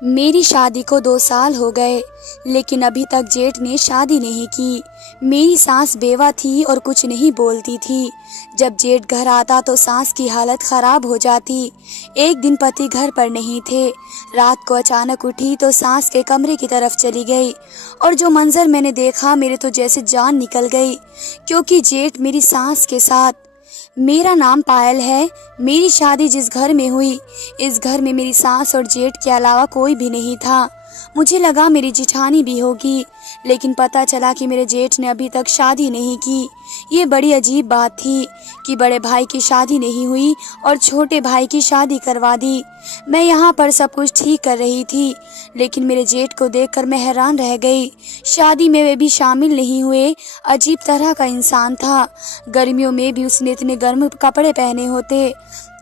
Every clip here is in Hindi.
मेरी शादी को 2 साल हो गए, लेकिन अभी तक जेठ ने शादी नहीं की। मेरी सास बेवा थी और कुछ नहीं बोलती थी। जब जेठ घर आता तो सास की हालत खराब हो जाती। एक दिन पति घर पर नहीं थे। रात को अचानक उठी तो सास के कमरे की तरफ चली गई और जो मंजर मैंने देखा, मेरे तो जैसे जान निकल गई, क्योंकि जेठ मेरी सास के साथ। मेरा नाम पायल है। मेरी शादी जिस घर में हुई, इस घर में मेरी सास और जेठ के अलावा कोई भी नहीं था। मुझे लगा मेरी जिठानी भी होगी, लेकिन पता चला कि मेरे जेठ ने अभी तक शादी नहीं की। ये बड़ी अजीब बात थी कि बड़े भाई की शादी नहीं हुई और छोटे भाई की शादी करवा दी। मैं यहाँ पर सब कुछ ठीक कर रही थी, लेकिन मेरे जेठ को देखकर मैं हैरान रह गई। शादी में वे भी शामिल नहीं हुए। अजीब तरह का इंसान था। गर्मियों में भी उसने इतने गर्म कपड़े पहने होते।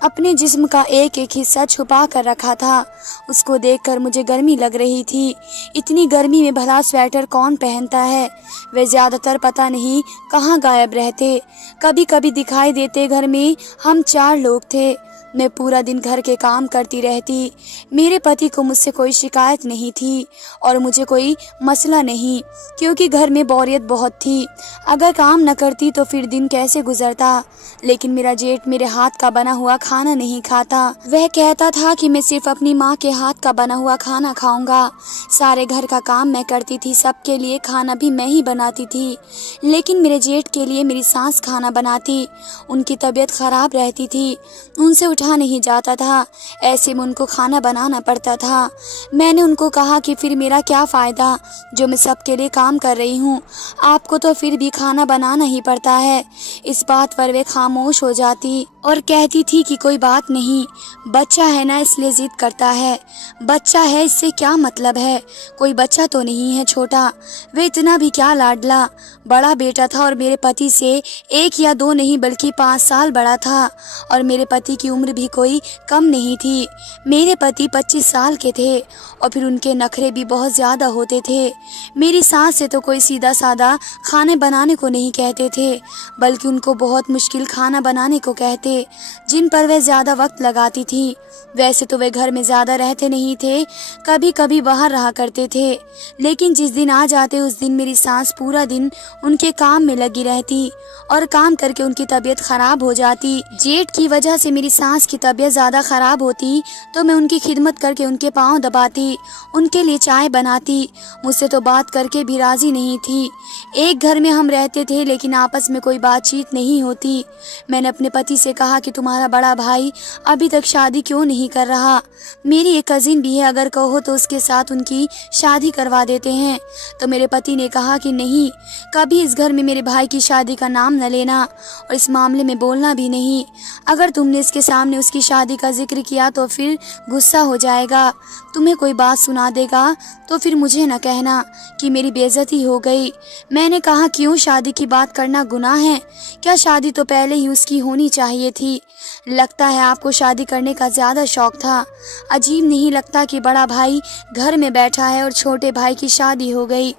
अपने जिस्म का एक एक हिस्सा छुपा कर रखा था। उसको देखकर मुझे गर्मी लग रही थी। इतनी गर्मी में भला स्वेटर कौन पहनता है। वे ज़्यादातर पता नहीं कहाँ गायब रहते। कभी कभी दिखाई देते। घर में हम 4 लोग थे। मैं पूरा दिन घर के काम करती रहती। मेरे पति को मुझसे कोई शिकायत नहीं थी और मुझे कोई मसला नहीं, क्योंकि घर में बोरियत बहुत थी। अगर काम न करती तो फिर दिन कैसे गुजरता। लेकिन मेरा जेठ मेरे हाथ का बना हुआ खाना नहीं खाता। वह कहता था कि मैं सिर्फ अपनी माँ के हाथ का बना हुआ खाना खाऊंगा। सारे घर का काम मैं करती थी, सबके लिए खाना भी मैं ही बनाती थी, लेकिन मेरे जेठ के लिए मेरी सास खाना बनाती। उनकी तबीयत खराब रहती थी, उनसे उठा नहीं जाता था। ऐसे में उनको खाना बनाना पड़ता था। मैंने उनको कहा कि फिर मेरा क्या फ़ायदा, जो मैं सबके लिए काम कर रही हूँ। आपको तो फिर भी खाना बनाना ही पड़ता है। इस बात पर वे खामोश हो जाती और कहती थी कि कोई बात नहीं, बच्चा है ना, इसलिए जिद करता है। बच्चा है इससे क्या मतलब है, कोई बच्चा तो नहीं है छोटा। वे इतना भी क्या लाडला। बड़ा बेटा था और मेरे पति से 1 या 2 नहीं बल्कि 5 साल बड़ा था, और मेरे पति की उम्र भी कोई कम नहीं थी। मेरे पति 25 साल के थे और फिर उनके नखरे भी बहुत ज़्यादा होते थे। मेरी सास से तो कोई सीधा साधा खाने बनाने को नहीं कहते थे, बल्कि उनको बहुत मुश्किल खाना बनाने को कहते, जिन पर वे ज़्यादा वक्त लगाती थी। वैसे तो वे घर में ज़्यादा रहते नहीं थे, कभी कभी बाहर रहा करते थे, लेकिन जिस दिन आ जाते उस दिन मेरी सास पूरा दिन उनके काम में लगी रहती और काम करके उनकी तबीयत खराब हो जाती। जेठ की वजह से मेरी सास की तबीयत ज़्यादा खराब होती तो मैं उनकी खिदमत करके उनके पाँव दबाती, उनके लिए चाय बनाती। मुझसे तो बात करके भी राज़ी नहीं थी। एक घर में हम रहते थे, लेकिन आपस में कोई बातचीत नहीं होती। मैंने अपने पति से कहा कि तुम्हारा बड़ा भाई अभी तक शादी क्यों नहीं कर रहा। मेरी एक कज़िन भी है, अगर कहो तो उसके साथ उनकी शादी करवा देते हैं। तो मेरे पति ने कहा कि नहीं, कभी इस घर में मेरे भाई की शादी का नाम न लेना और इस मामले में बोलना भी नहीं। अगर तुमने इसके सामने उसकी शादी का जिक्र किया तो फिर गुस्सा हो जाएगा, तुम्हें कोई बात सुना देगा, तो फिर मुझे न कहना कि मेरी बेइज्जती हो गई। मैंने कहा क्यों, शादी की बात करना गुनाह है क्या? शादी तो पहले ही उसकी होनी चाहिए थी। लगता है आपको शादी करने का ज़्यादा शौक था। अजीब नहीं लगता कि बड़ा भाई घर में बैठा है और छोटे भाई की शादी हो गई।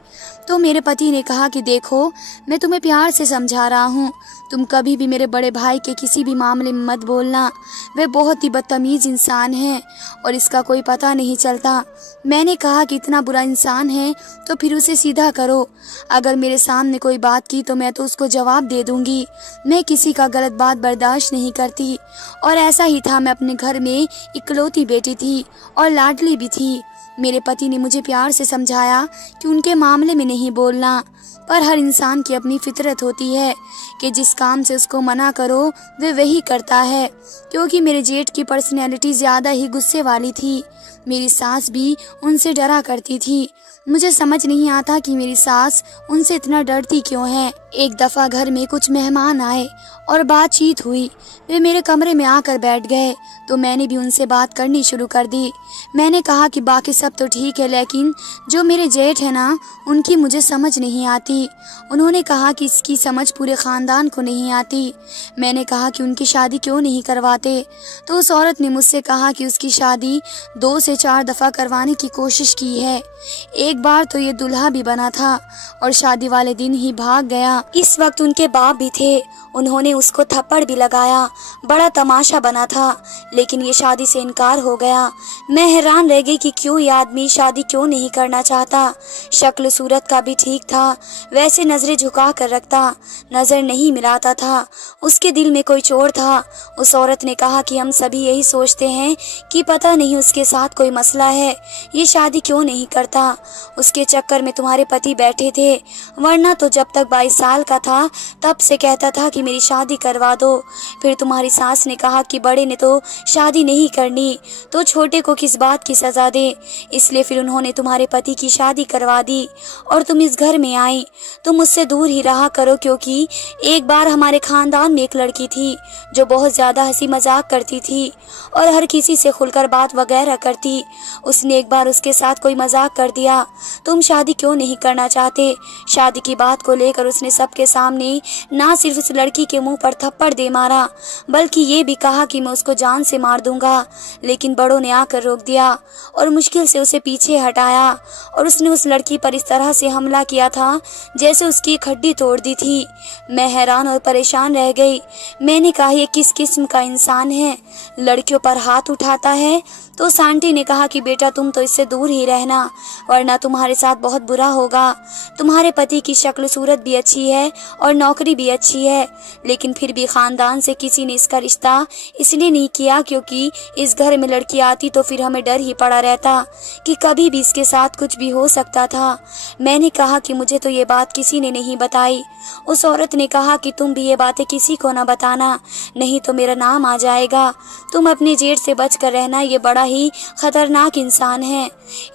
तो मेरे पति ने कहा कि देखो, मैं तुम्हें प्यार से समझा रहा हूँ, तुम कभी भी मेरे बड़े भाई के किसी भी मामले में मत बोलना। वे बहुत ही बदतमीज़ इंसान हैं और इसका कोई पता नहीं चलता। मैंने कहा कि इतना बुरा इंसान है तो फिर उसे सीधा करो। अगर मेरे सामने कोई बात की तो मैं तो उसको जवाब दे दूंगी। मैं किसी का गलत बात बर्दाश्त नहीं करती। और ऐसा ही था, मैं अपने घर में इकलौती बेटी थी और लाडली भी थी। मेरे पति ने मुझे प्यार से समझाया कि उनके मामले में नहीं बोलना, पर हर इंसान की अपनी फितरत होती है कि जिस काम से उसको मना करो वे वही करता है। क्योंकि मेरे जेठ की पर्सनैलिटी ज़्यादा ही गुस्से वाली थी। मेरी सास भी उनसे डरा करती थी। मुझे समझ नहीं आता कि मेरी सास उनसे इतना डरती क्यों है। एक दफ़ा घर में कुछ मेहमान आए और बातचीत हुई। वे मेरे कमरे में आकर बैठ गए तो मैंने भी उनसे बात करनी शुरू कर दी। मैंने कहा कि बाकी सब तो ठीक है, लेकिन जो मेरे जेठ है ना, उनकी मुझे समझ नहीं आती। उन्होंने कहा कि इसकी समझ पूरे ख़ानदान को नहीं आती। मैंने कहा कि उनकी शादी क्यों नहीं करवाते। तो उस औरत ने मुझसे कहा कि उसकी शादी 2 से 4 दफ़ा करवाने की कोशिश की है। एक बार तो ये दूल्हा भी बना था और शादी वाले दिन ही भाग गया। इस वक्त उनके बाप भी थे, उन्होंने उसको थप्पड़ भी लगाया। बड़ा तमाशा बना था, लेकिन ये शादी से इनकार हो गया। मैं हैरान रह गई कि क्यों ये आदमी शादी क्यों नहीं करना चाहता। शक्ल सूरत का भी ठीक था, वैसे नजरें झुका कर रखता, नजर नहीं मिलाता था। उसके दिल में कोई चोर था। उस औरत ने कहा कि हम सभी यही सोचते हैं कि पता नहीं उसके साथ कोई मसला है, ये शादी क्यों नहीं करता। उसके चक्कर में तुम्हारे पति बैठे थे, वरना तो जब तक 22 साल का था तब से कहता था कि मेरी शादी करवा दो। फिर तुम्हारी सास ने कहा कि बड़े ने तो शादी नहीं करनी, तो छोटे को किस बात की सजा दे, इसलिए फिर उन्होंने तुम्हारे पति की शादी करवा दी और तुम इस घर में आई। तुम मुझसे दूर ही रहा करो, क्योंकि एक बार हमारे खानदान में एक लड़की थी जो बहुत ज़्यादा हंसी मजाक करती थी और हर किसी से खुलकर बात वगैरह करती। उसने एक बार उसके साथ कोई मजाक कर दिया। तुम शादी क्यों नहीं करना चाहते। शादी की बात को लेकर उसने सबके सामने ना सिर्फ उस लड़की के मुंह पर थप्पड़ दे मारा, बल्कि ये भी कहा कि मैं उसको जान से मार दूंगा। लेकिन बड़ों ने आकर रोक दिया और मुश्किल से उसे पीछे हटाया और उसने उस लड़की पर इस तरह से हमला किया था जैसे उसकी एक हड्डी तोड़ दी थी। मैं हैरान और परेशान रह गई। मैंने कहा, ये किस किस्म का इंसान है, लड़कियों पर हाथ उठाता है। तो उस आंटी ने कहा कि बेटा तुम तो इससे दूर ही रहना, वरना तुम्हारे साथ बहुत बुरा होगा। तुम्हारे पति की शक्ल सूरत भी अच्छी है और नौकरी भी अच्छी है, लेकिन फिर भी खानदान से किसी ने इसका रिश्ता इसलिए नहीं किया क्योंकि इस घर में लड़की आती तो फिर हमें डर ही पड़ा रहता कि कभी भी इसके साथ कुछ भी हो सकता था। मैंने कहा कि मुझे तो ये बात किसी ने नहीं बताई। उस औरत ने कहा कि तुम भी ये बातें किसी को ना बताना, नहीं तो मेरा नाम आ जाएगा। तुम अपने जेठ से बच कर रहना, ये बड़ा ही खतरनाक इंसान है।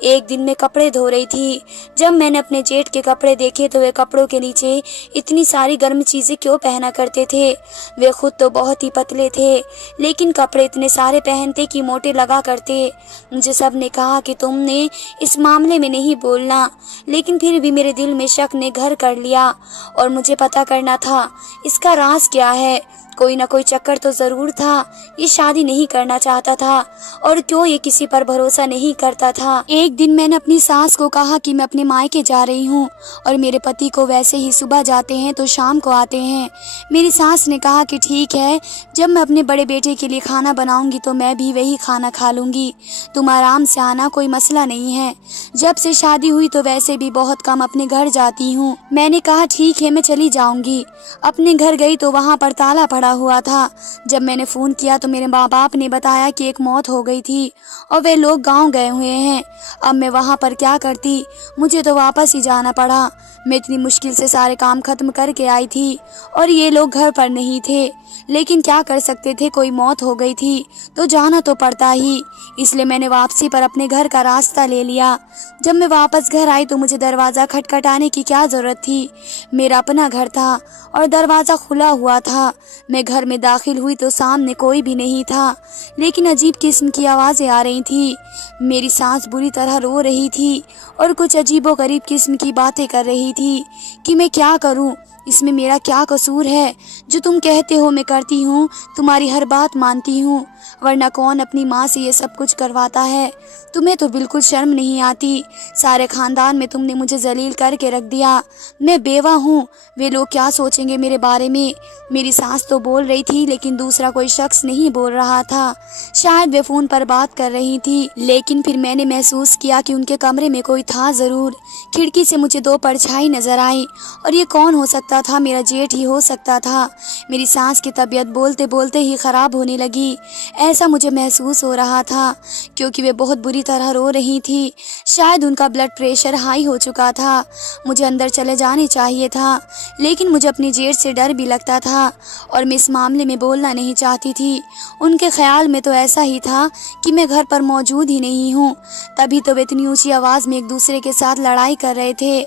एक दिन मैं कपड़े धो रही थी, जब मैंने अपने जेठ के कपड़े देखे तो वे कपड़ों के नीचे इतनी सारी गर्म चीजें क्यों पहना करते थे। वे खुद तो बहुत ही पतले थे, लेकिन कपड़े इतने सारे पहनते कि मोटे लगा करते। मुझे सब ने कहा कि तुमने इस मामले में नहीं बोलना, लेकिन फिर भी मेरे दिल में शक ने घर कर लिया और मुझे पता करना था इसका राज क्या है। कोई ना कोई चक्कर तो जरूर था। ये शादी नहीं करना चाहता था और क्यों ये किसी पर भरोसा नहीं करता था। एक दिन मैंने अपनी सास को कहा कि मैं अपने मायके जा रही हूँ और मेरे पति को वैसे ही सुबह जाते हैं तो शाम को आते हैं। मेरी सास ने कहा कि ठीक है, जब मैं अपने बड़े बेटे के लिए खाना बनाऊंगी तो मैं भी वही खाना खा लूंगी, तुम आराम से आना, कोई मसला नहीं है। जब से शादी हुई तो वैसे भी बहुत कम अपने घर जाती हूँ। मैंने कहा ठीक है, मैं चली जाऊंगी। अपने घर गई तो वहाँ पर ताला पड़ा हुआ था। जब मैंने फोन किया तो मेरे माँ बाप ने बताया कि एक मौत हो गई थी और वे लोग गांव गए हुए हैं। अब मैं वहां पर क्या करती, मुझे तो वापस ही जाना पड़ा। मैं इतनी मुश्किल से सारे काम खत्म करके आई थी और ये लोग घर पर नहीं थे, लेकिन क्या कर सकते थे, कोई मौत हो गई थी तो जाना तो पड़ता ही। इसलिए मैंने वापसी पर अपने घर का रास्ता ले लिया। जब मैं वापस घर आई तो मुझे दरवाज़ा खटखटाने की क्या ज़रूरत थी। मेरा अपना घर था और दरवाज़ा खुला हुआ था। मैं घर में दाखिल हुई तो सामने कोई भी नहीं था, लेकिन अजीब किस्म की आवाज़ें आ रही थी। मेरी सास बुरी तरह रो रही थी और कुछ अजीबोगरीब किस्म की बातें कर रही थी कि मैं क्या करूं, इसमें मेरा क्या कसूर है। जो तुम कहते हो मैं करती हूँ, तुम्हारी हर बात मानती हूँ, वरना कौन अपनी माँ से ये सब कुछ करवाता है। तुम्हें तो बिल्कुल शर्म नहीं आती। सारे खानदान में तुमने मुझे जलील करके रख दिया। मैं बेवा हूँ, वे लोग क्या सोचेंगे मेरे बारे में। मेरी सास तो बोल रही थी, लेकिन दूसरा कोई शख्स नहीं बोल रहा था। शायद वे फोन पर बात कर रही थी, लेकिन फिर मैंने महसूस किया कि उनके कमरे में कोई था जरूर। खिड़की से मुझे दो परछाई नजर आई और ये कौन हो सकता था, मेरा जेठ ही हो सकता था। मेरी सास की तबीयत बोलते बोलते ही खराब होने लगी, ऐसा मुझे महसूस हो रहा था, क्योंकि वे बहुत बुरी तरह रो रही थी। शायद उनका ब्लड प्रेशर हाई हो चुका था। मुझे अंदर चले जाने चाहिए था, लेकिन मुझे अपनी जेठ से डर भी लगता था और मैं इस मामले में बोलना नहीं चाहती थी। उनके ख्याल में तो ऐसा ही था कि मैं घर पर मौजूद ही नहीं हूँ। तभी तो वे इतनी ऊंची आवाज़ में एक दूसरे के साथ लड़ाई कर रहे थे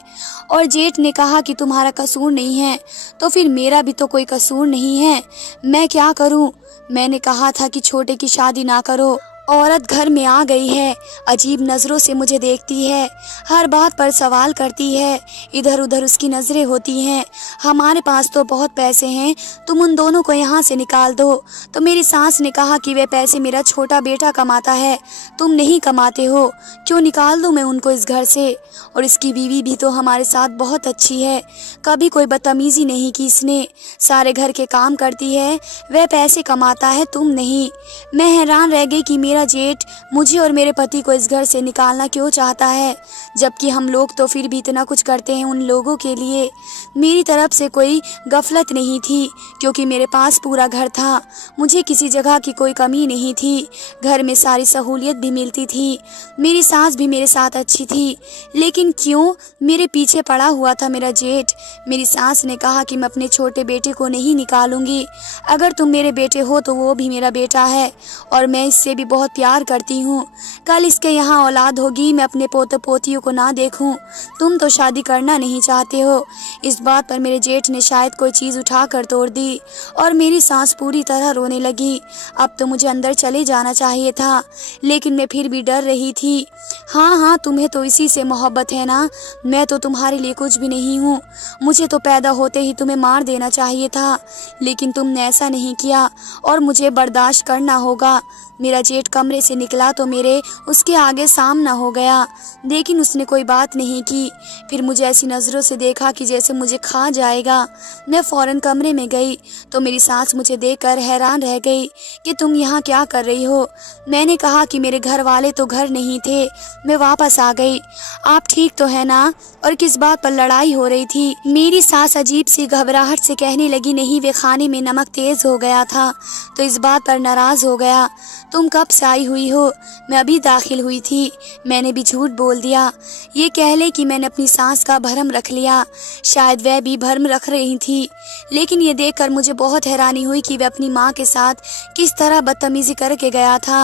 और जेठ ने कहा कि तुम्हारा कसूर नहीं है, तो फिर मेरा भी तो कोई कसूर नहीं है, मैं क्या करूँ। मैंने कहा था कि छोटे की शादी ना करो। औरत घर में आ गई है, अजीब नज़रों से मुझे देखती है, हर बात पर सवाल करती है, इधर उधर उसकी नज़रें होती हैं। हमारे पास तो बहुत पैसे हैं, तुम उन दोनों को यहाँ से निकाल दो। तो मेरी सास ने कहा कि वे पैसे मेरा छोटा बेटा कमाता है, तुम नहीं कमाते हो, क्यों निकाल दूँ मैं उनको इस घर से। और इसकी बीवी भी तो हमारे साथ बहुत अच्छी है, कभी कोई बदतमीज़ी नहीं की इसने, सारे घर के काम करती है, वह पैसे कमाता है, तुम नहीं। मैं हैरान रह गई कि मेरा मेरा जेठ मुझे और मेरे पति को इस घर से निकालना क्यों चाहता है, जबकि हम लोग तो फिर भी इतना कुछ करते हैं उन लोगों के लिए। मेरी तरफ से कोई गफलत नहीं थी, क्योंकि मेरे पास पूरा घर था। मुझे किसी जगह की कोई कमी नहीं थी। घर में सारी सहूलियत भी मिलती थी। मेरी सास भी मेरे साथ अच्छी थी। लेकिन क्यों मेरे पीछे पड़ा हुआ था मेरा जेठ। मेरी सास ने कहा कि मैं अपने छोटे बेटे को नहीं निकालूंगी। अगर तुम मेरे बेटे हो तो वो भी मेरा बेटा है और मैं इससे भी बहुत प्यार करती हूँ। कल इसके यहाँ औलाद होगी, मैं अपने पोते पोतियों को ना देखूं। तुम तो शादी करना नहीं चाहते हो। इस बात पर मेरे जेठ ने शायद कोई चीज़ उठा कर तोड़ दी और मेरी सांस पूरी तरह रोने लगी। अब तो मुझे अंदर चले जाना चाहिए था, लेकिन मैं फिर भी डर रही थी। हाँ हाँ, तुम्हें तो इसी से मोहब्बत है ना। मैं तो तुम्हारे लिए कुछ भी नहीं हूँ। मुझे तो पैदा होते ही तुम्हें मार देना चाहिए था, लेकिन तुमने ऐसा नहीं किया और मुझे बर्दाश्त करना होगा। मेरा जेठ कमरे से निकला तो मेरे उसके आगे सामना हो गया, लेकिन उसने कोई बात नहीं की। फिर मुझे ऐसी नज़रों से देखा कि जैसे मुझे खा जाएगा। मैं फ़ौरन कमरे में गई तो मेरी सास मुझे देखकर हैरान रह गई कि तुम यहाँ क्या कर रही हो। मैंने कहा कि मेरे घर वाले तो घर नहीं थे, मैं वापस आ गई। आप ठीक तो है ना? और किस बात पर लड़ाई हो रही थी? मेरी सास अजीब सी घबराहट से कहने लगी, नहीं, वे खाने में नमक तेज हो गया था तो इस बात पर नाराज़ हो गया। तुम कब से आई हुई हो? मैं अभी दाखिल हुई थी। मैंने भी झूठ बोल दिया। ये कह ले कि मैंने अपनी सास का भरम रख लिया। शायद वह भी भरम रख रही थी, लेकिन ये देखकर मुझे बहुत हैरानी हुई कि वह अपनी माँ के साथ किस तरह बदतमीजी करके गया था।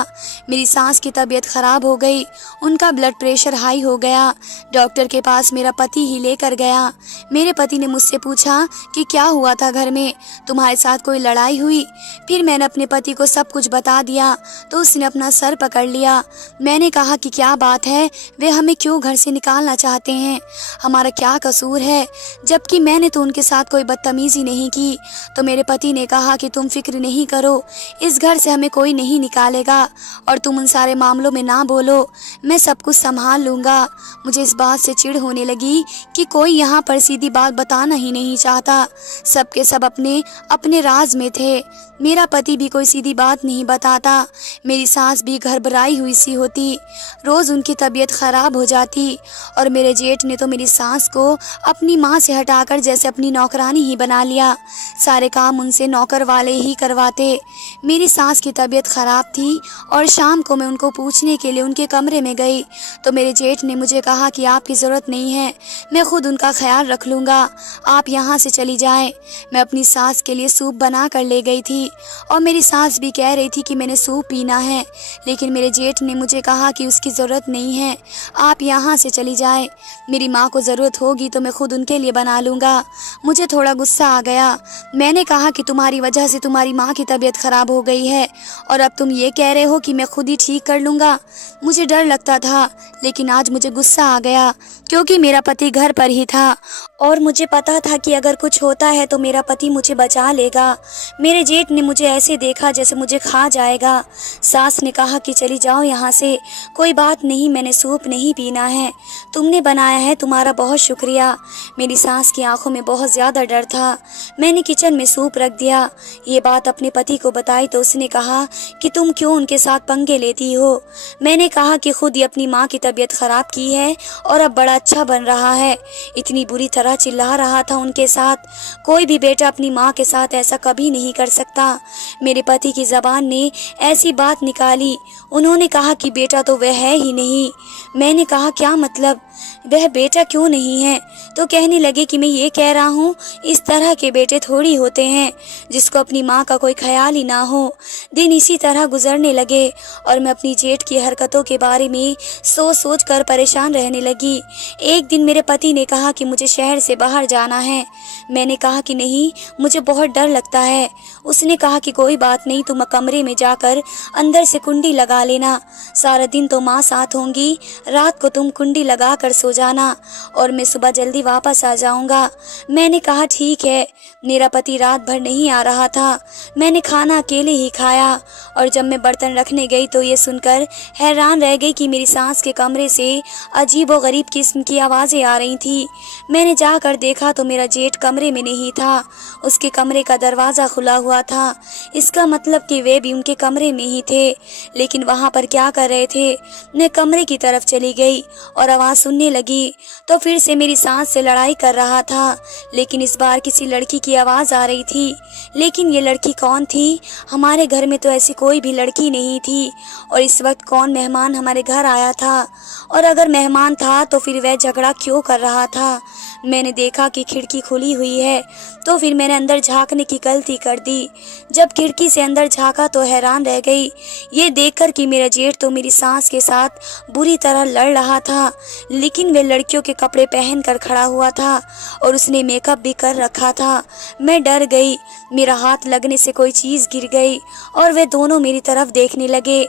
मेरी सास की तबीयत खराब हो गई, उनका ब्लड प्रेशर हाई हो गया। डॉक्टर के पास मेरा पति ही लेकर गया। मेरे पति ने मुझसे पूछा कि क्या हुआ था घर में, तुम्हारे साथ कोई लड़ाई हुई? फिर मैंने अपने पति को सब कुछ बता दिया तो उसने अपना सर पकड़ लिया। मैंने कहा कि क्या बात है, वे हमें क्यों घर से निकालना चाहते हैं? हमारा क्या कसूर है, जबकि मैंने तो उनके साथ कोई बदतमीजी नहीं की। तो मेरे पति ने कहा कि तुम फिक्र नहीं करो, इस घर से हमें कोई नहीं निकालेगा और तुम उन सारे मामलों में ना बोलो, मैं सब कुछ संभाल लूँगा। मुझे इस बात से चिढ़ होने लगी कि कोई यहाँ पर सीधी बात बताना ही नहीं चाहता। सबके सब अपने अपने राज में थे। मेरा पति भी कोई सीधी बात नहीं बताता। मेरी सास भी घबराई हुई सी होती। रोज़ उनकी तबीयत ख़राब हो जाती और मेरे जेठ ने तो मेरी सास को अपनी माँ से हटाकर जैसे अपनी नौकरानी ही बना लिया। सारे काम उनसे नौकर वाले ही करवाते। मेरी सास की तबीयत ख़राब थी और शाम को मैं उनको पूछने के लिए उनके कमरे में गई तो मेरे जेठ ने मुझे कहा कि आपकी ज़रूरत नहीं है, मैं खुद उनका ख्याल रख लूँगा, आप यहाँ से चली जाएं। मैं अपनी सास के लिए सूप बना कर ले गई थी और मेरी सास भी कह रही थी कि मैंने सूप पीना है, लेकिन मेरे जेठ ने मुझे कहा कि उसकी ज़रूरत नहीं है, आप यहाँ से चली जाएं। मेरी माँ को ज़रूरत होगी तो मैं खुद उनके लिए बना लूँगा। मुझे थोड़ा गुस्सा आ गया। मैंने कहा कि तुम्हारी वजह से तुम्हारी माँ की तबीयत ख़राब हो गई है और अब तुम ये कह रहे हो कि मैं खुद ही ठीक कर लूँगा। मुझे डर लगता था, लेकिन आज मुझे गुस्सा आ गया क्योंकि मेरा पति घर पर ही था और मुझे पता था कि अगर कुछ होता है तो मेरा पति मुझे बचा लेगा। मेरे जेठ ने मुझे ऐसे देखा जैसे मुझे खा जाएगा। सास ने कहा कि चली जाओ यहाँ से, कोई बात नहीं, मैंने सूप नहीं पीना है, तुमने बनाया है, तुम्हारा बहुत शुक्रिया। मेरी सास की आंखों में बहुत ज़्यादा डर था। मैंने किचन में सूप रख दिया। ये बात अपने पति को बताई तो उसने कहा कि तुम क्यों उनके साथ पंगे लेती हो। मैंने कहा कि खुद ही अपनी माँ की तबीयत ख़राब की है और अब बड़ा अच्छा बन रहा है। इतनी बुरी तरह चिल्ला रहा था उनके साथ। कोई भी बेटा अपनी माँ के साथ ऐसा कभी नहीं कर सकता। मेरे पति की ज़बान ने ऐसी बात निकाली। उन्होंने कहा कि बेटा तो वह है ही नहीं। मैंने कहा क्या मतलब, वह बेटा क्यों नहीं है? तो कहने लगे कि मैं ये कह रहा हूँ, इस तरह के बेटे थोड़ी होते हैं जिसको अपनी माँ का कोई ख्याल ही ना हो। दिन इसी तरह गुजरने लगे और मैं अपनी जेठ की हरकतों के बारे में सोच सोच कर परेशान रहने लगी। एक दिन मेरे पति ने कहा कि मुझे शहर से बाहर जाना है। मैंने कहा कि नहीं, मुझे बहुत डर लगता है। उसने कहा कि कोई बात नहीं, तुम कमरे में जाकर अंदर से कुंडी लगा लेना, सारा दिन तो माँ साथ होंगी, रात को तुम कुंडी लगा कर सो जाना और मैं सुबह जल्दी वापस आ जाऊंगा। मैंने कहा ठीक है। मेरा पति रात भर नहीं आ रहा था। मैंने खाना अकेले ही खाया और जब मैं बर्तन रखने गई तो ये सुनकर हैरान रह गई कि मेरी सास के कमरे से अजीब व गरीब किस्म की आवाज़ें आ रही थी। मैंने जाकर देखा तो मेरा जेठ कमरे में नहीं था, उसके कमरे का दरवाज़ा खुला हुआ था। इसका मतलब कि वे भी उनके कमरे में ही थे, लेकिन वहाँ पर क्या कर रहे थे। मैं कमरे की तरफ चली गई और आवाज़ सुनने लगी तो फिर से मेरी सास से लड़ाई कर रहा था, लेकिन इस बार किसी लड़की की आवाज़ आ रही थी। लेकिन ये लड़की कौन थी? हमारे घर में तो ऐसी कोई भी लड़की नहीं थी। और इस वक्त कौन मेहमान हमारे घर आया था? और अगर मेहमान था तो फिर वह झगड़ा क्यों कर रहा था? मैंने देखा कि खिड़की खुली हुई है तो फिर मैंने अंदर झांकने की गलती कर दी। जब खिड़की से अंदर झांका तो हैरान रह गई ये देखकर कि मेरा जेठ तो मेरी सास के साथ बुरी तरह लड़ रहा था, लेकिन वह लड़कियों के कपड़े पहन कर खड़ा हुआ था और उसने मेकअप भी कर रखा था। मैं डर गई, मेरा हाथ लगने से कोई चीज़ गिर गई और वे दोनों मेरी तरफ देखने लगे।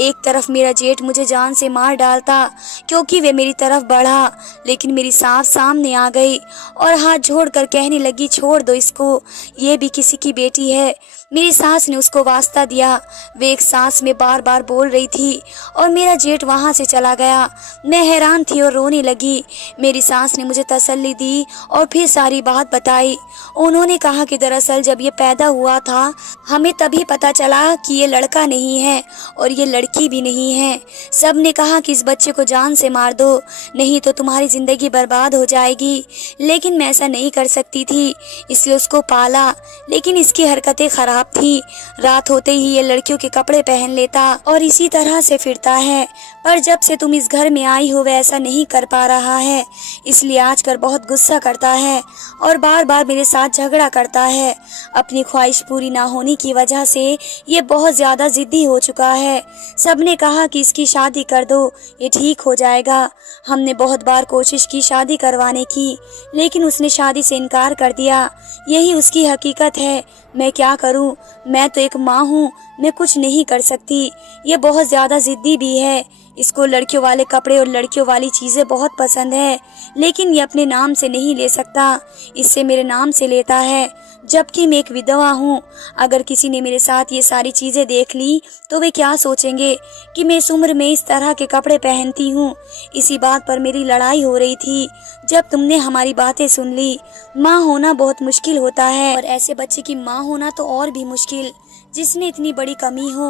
एक तरफ मेरा जेठ मुझे जान से मार डालता क्योंकि वे मेरी तरफ बढ़ा, लेकिन मेरी सास सामने आ गई और हाथ जोड़कर कहने लगी छोड़ दो इसको, ये भी किसी की बेटी है। मेरी सास ने उसको वास्ता दिया। वे एक सांस में बार बार बोल रही थी और मेरा जेठ वहाँ से चला गया। मैं हैरान थी और रोने लगी। मेरी सास ने मुझे तसल्ली दी और फिर सारी बात बताई। उन्होंने कहा कि दरअसल जब ये पैदा हुआ था हमें तभी पता चला कि ये लड़का नहीं है और ये लड़की भी नहीं है। सब ने कहा कि इस बच्चे को जान से मार दो, नहीं तो तुम्हारी ज़िंदगी बर्बाद हो जाएगी। लेकिन मैं ऐसा नहीं कर सकती थी, इसलिए उसको पाला। लेकिन इसकी हरकतें ख़राब थी। रात होते ही ये लड़कियों के कपड़े पहन लेता और इसी तरह से फिरता है। पर जब से तुम इस घर में आई हो वह ऐसा नहीं कर पा रहा है, इसलिए आजकल बहुत गुस्सा करता है और बार बार मेरे साथ झगड़ा करता है। अपनी ख्वाहिश पूरी ना होने की वजह से ये बहुत ज़्यादा ज़िद्दी हो चुका है। सबने कहा कि इसकी शादी कर दो, ये ठीक हो जाएगा। हमने बहुत बार कोशिश की शादी करवाने की, लेकिन उसने शादी से इनकार कर दिया। यही उसकी हकीकत है। मैं क्या करूं? मैं तो एक माँ हूँ, मैं कुछ नहीं कर सकती। ये बहुत ज़्यादा ज़िद्दी भी है। इसको लड़कियों वाले कपड़े और लड़कियों वाली चीज़ें बहुत पसंद है, लेकिन ये अपने नाम से नहीं ले सकता, इससे मेरे नाम से लेता है, जबकि मैं एक विधवा हूँ। अगर किसी ने मेरे साथ ये सारी चीज़ें देख ली तो वे क्या सोचेंगे कि मैं इस उम्र में इस तरह के कपड़े पहनती हूँ। इसी बात पर मेरी लड़ाई हो रही थी जब तुमने हमारी बातें सुन ली। माँ होना बहुत मुश्किल होता है और ऐसे बच्चे की माँ होना तो और भी मुश्किल, जिसने इतनी बड़ी कमी हो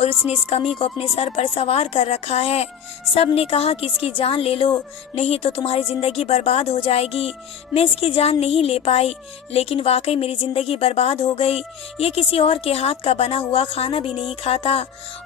और उसने इस कमी को अपने सर पर सवार कर रखा है। सब ने कहा कि इसकी जान ले लो, नहीं तो तुम्हारी ज़िंदगी बर्बाद हो जाएगी। मैं इसकी जान नहीं ले पाई, लेकिन वाकई मेरी ज़िंदगी बर्बाद हो गई। ये किसी और के हाथ का बना हुआ खाना भी नहीं खाता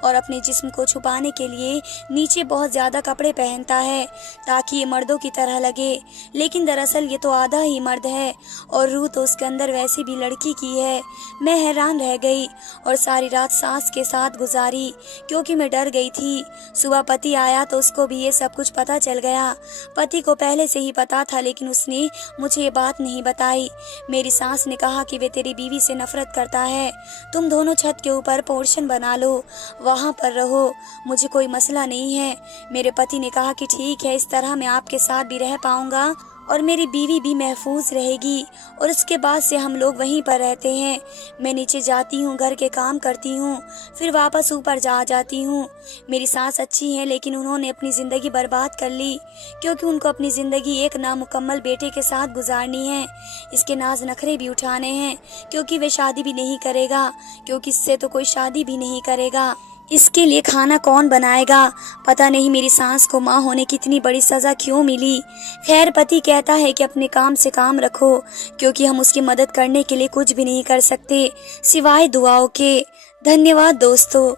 और अपने जिस्म को छुपाने के लिए नीचे बहुत ज़्यादा कपड़े पहनता है ताकि ये मर्दों की तरह लगे, लेकिन दरअसल ये तो आधा ही मर्द है और रूह तो उसके अंदर वैसे भी लड़की की है। मैं हैरान रह गई और सारी रात सास के साथ गुजारी क्योंकि मैं डर गई थी। सुबह पति आया तो उसको भी ये सब कुछ पता चल गया। पति को पहले से ही पता था, लेकिन उसने मुझे ये बात नहीं बताई। मेरी सास ने कहा कि वे तेरी बीवी से नफरत करता है, तुम दोनों छत के ऊपर पोर्शन बना लो, वहाँ पर रहो, मुझे कोई मसला नहीं है। मेरे पति ने कहा कि ठीक है, इस तरह मैं आपके साथ भी रह पाऊंगा और मेरी बीवी भी महफूज रहेगी और उसके बाद से हम लोग वहीं पर रहते हैं। मैं नीचे जाती हूँ, घर के काम करती हूँ, फिर वापस ऊपर जा जाती हूँ। मेरी सास अच्छी हैं, लेकिन उन्होंने अपनी ज़िंदगी बर्बाद कर ली क्योंकि उनको अपनी ज़िंदगी एक नामुकम्मल बेटे के साथ गुजारनी है। इसके नाज नखरे भी उठाने हैं क्योंकि वे शादी भी नहीं करेगा, क्योंकि इससे तो कोई शादी भी नहीं करेगा। इसके लिए खाना कौन बनाएगा? पता नहीं मेरी सास को माँ होने की इतनी बड़ी सज़ा क्यों मिली। खैर, पति कहता है कि अपने काम से काम रखो क्योंकि हम उसकी मदद करने के लिए कुछ भी नहीं कर सकते सिवाय दुआओं के। धन्यवाद दोस्तों।